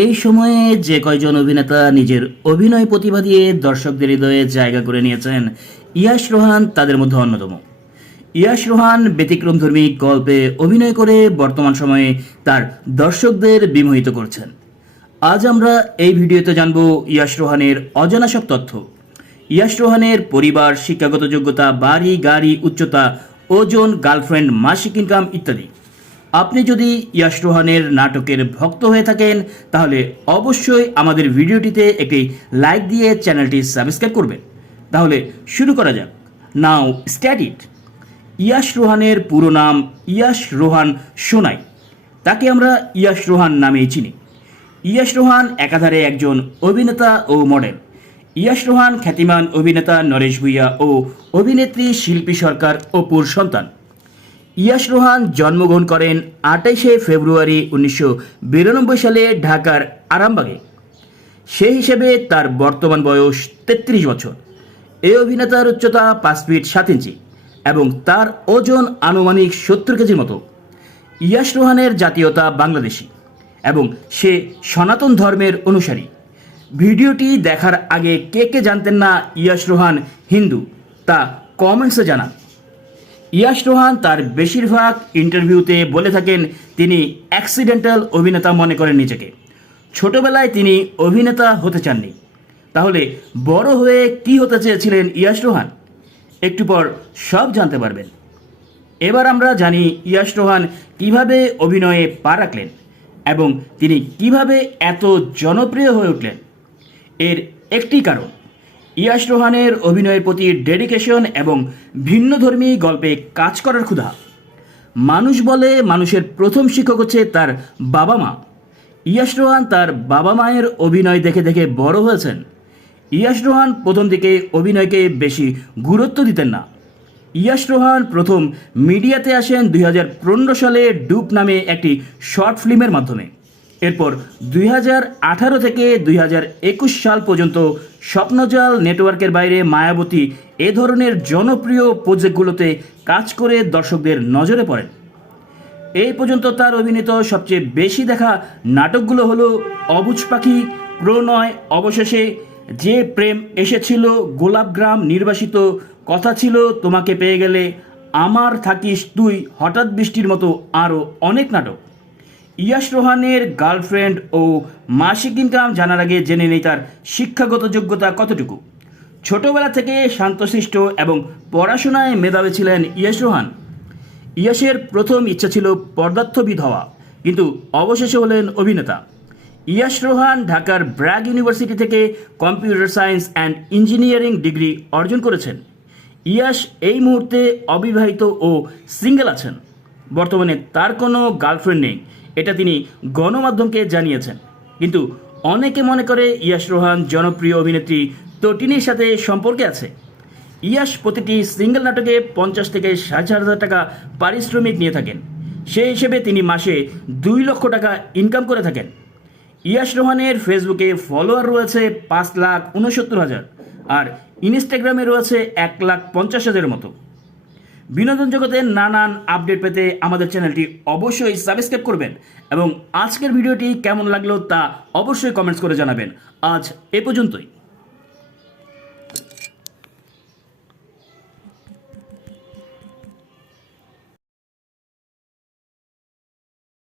এই সময়ে যে কয়জন অভিনেতা নিজের অভিনয় প্রতিভা দিয়ে দর্শকদের হৃদয়ে জায়গা করে নিয়েছেন, ইয়াশ রোহান তাদের মধ্যে অন্যতম। ইয়াশ রোহান ব্যতিক্রমধর্মী গল্পে অভিনয় করে বর্তমান সময়ে তার দর্শকদের বিমোহিত করছেন। আজ আমরা এই ভিডিওতে জানব ইয়াশ রোহানের অজানা সব তথ্য। ইয়াশ রোহানের পরিবার, শিক্ষাগত যোগ্যতা, বাড়ি, গাড়ি, উচ্চতা, ওজন, গার্লফ্রেন্ড, মাসিক ইনকাম ইত্যাদি। আপনি যদি ইয়াশ রোহানের নাটকের ভক্ত হয়ে থাকেন তাহলে অবশ্যই আমাদের ভিডিওটিতে একটি লাইক দিয়ে চ্যানেলটি সাবস্ক্রাইব করবেন। তাহলে শুরু করা যাক। নাও স্টার্ট ইট। ইয়াশ রোহানের পুরো নাম ইয়াশ রোহান সোনাই। তাকে আমরা ইয়াশ রোহান নামেই চিনি। ইয়াশ রোহান একাধারে একজন অভিনেতা ও মডেল। ইয়াশ রোহান খ্যাতিমান অভিনেতা নরেশ ভূঁইয়া ও অভিনেত্রী শিল্পী সরকার অপুর সন্তান। ইয়াশ রোহান জন্মগ্রহণ করেন 28শে ফেব্রুয়ারি 1992 সালে ঢাকার আরামবাগে। সেই হিসেবে তার বর্তমান বয়স 33 বছর। এই অভিনেতার উচ্চতা 5 ফিট 7 ইঞ্চি এবং তার ওজন আনুমানিক 70 কেজির মতো। ইয়াশ রোহানের জাতীয়তা বাংলাদেশি এবং সে সনাতন ধর্মের অনুসারী। ভিডিওটি দেখার আগে কে কে জানতেন না ইয়াশ রোহান হিন্দু, তা কমেন্টসে জানান। ইয়াশ রোহান তার বেশিরভাগ ইন্টারভিউতে বলে থাকেন তিনি অ্যাক্সিডেন্টাল অভিনেতা মনে করেন নিজেকে। ছোটবেলায় তিনি অভিনেতা হতে চাননি। তাহলে বড় হয়ে কি হতে চেয়েছিলেন ইয়াশ রোহান? একটু পর সব জানতে পারবেন। এবার আমরা জানি ইয়াশ রোহান কিভাবে অভিনয়ে পা রাখলেন এবং তিনি কিভাবে এত জনপ্রিয় হয়ে উঠলেন। এর একটি কারণ ইয়াশ রোহানের অভিনয়ের প্রতি ডেডিকেশন এবং ভিন্নধর্মী গল্পে কাজ করার ক্ষুধা। মানুষ বলে মানুষের প্রথম শিক্ষক হচ্ছে তার বাবা মা। ইয়াশ রোহান তার বাবা মায়ের অভিনয় দেখে দেখে বড় হয়েছেন। ইয়াশ রোহান প্রথম দিকে অভিনয়কে বেশি গুরুত্ব দিতেন না। ইয়াশ রোহান প্রথম মিডিয়াতে আসেন 2015 সালে ডুপ নামে একটি শর্ট ফিল্মের মাধ্যমে। এরপর 2018 থেকে 2021 সাল পর্যন্ত স্বপ্নজাল, নেটওয়ার্কের বাইরে, মায়াবতী এ ধরনের জনপ্রিয় প্রজেক্টগুলোতে কাজ করে দর্শকদের নজরে পড়েন। এই পর্যন্ত তার অভিনীত সবচেয়ে বেশি দেখা নাটকগুলো হলো অবুঝ পাখি, প্রণয়, অবশেষে, যে প্রেম এসেছিল, গোলাপগ্রাম, নির্বাসিত, কথা ছিল তোমাকে পেয়ে গেলে, আমার থাকিস তুই, হঠাৎ বৃষ্টির মতো আরও অনেক নাটক। ইয়াশ রোহানের গার্লফ্রেন্ড ও মাসিক ইনকাম জানার আগে জেনে নেই তার শিক্ষাগত যোগ্যতা কতটুকু। ছোটবেলা থেকে শান্তশিষ্ট এবং পড়াশোনায় মেধাবী ছিলেন ইয়াশ রোহান। ইয়াশের প্রথম ইচ্ছা ছিল পদার্থবিদ হওয়া, কিন্তু অবশেষে হলেন অভিনেতা। ইয়াশ রোহান ঢাকার ব্র্যাক ইউনিভার্সিটি থেকে computer science and engineering degree অর্জন করেছেন। ইয়াশ এই মুহূর্তে অবিবাহিত ও সিঙ্গেল আছেন। বর্তমানে তার কোনো গার্লফ্রেন্ড নেই, এটা তিনি গণমাধ্যমকে জানিয়েছেন। কিন্তু অনেকে মনে করে ইয়াশ রোহান জনপ্রিয় অভিনেত্রী তটিনীর সাথে সম্পর্কে আছে। ইয়াশ প্রতিটি সিঙ্গেল নাটকে 50 থেকে 60,000 টাকা পারিশ্রমিক নিয়ে থাকেন। সেই হিসেবে তিনি মাসে 2 লক্ষ টাকা ইনকাম করে থাকেন। ইয়াশ রোহানের ফেসবুকে ফলোয়ার রয়েছে 5,69,000 আর ইনস্টাগ্রামে রয়েছে 1,50,000 মতো। বিনোদন জগতের নানান আপডেট পেতে আমাদের চ্যানেলটি অবশ্যই সাবস্ক্রাইব করবেন এবং আজকের ভিডিওটি কেমন লাগলো তা অবশ্যই কমেন্টস করে জানাবেন। আজ এ পর্যন্তই।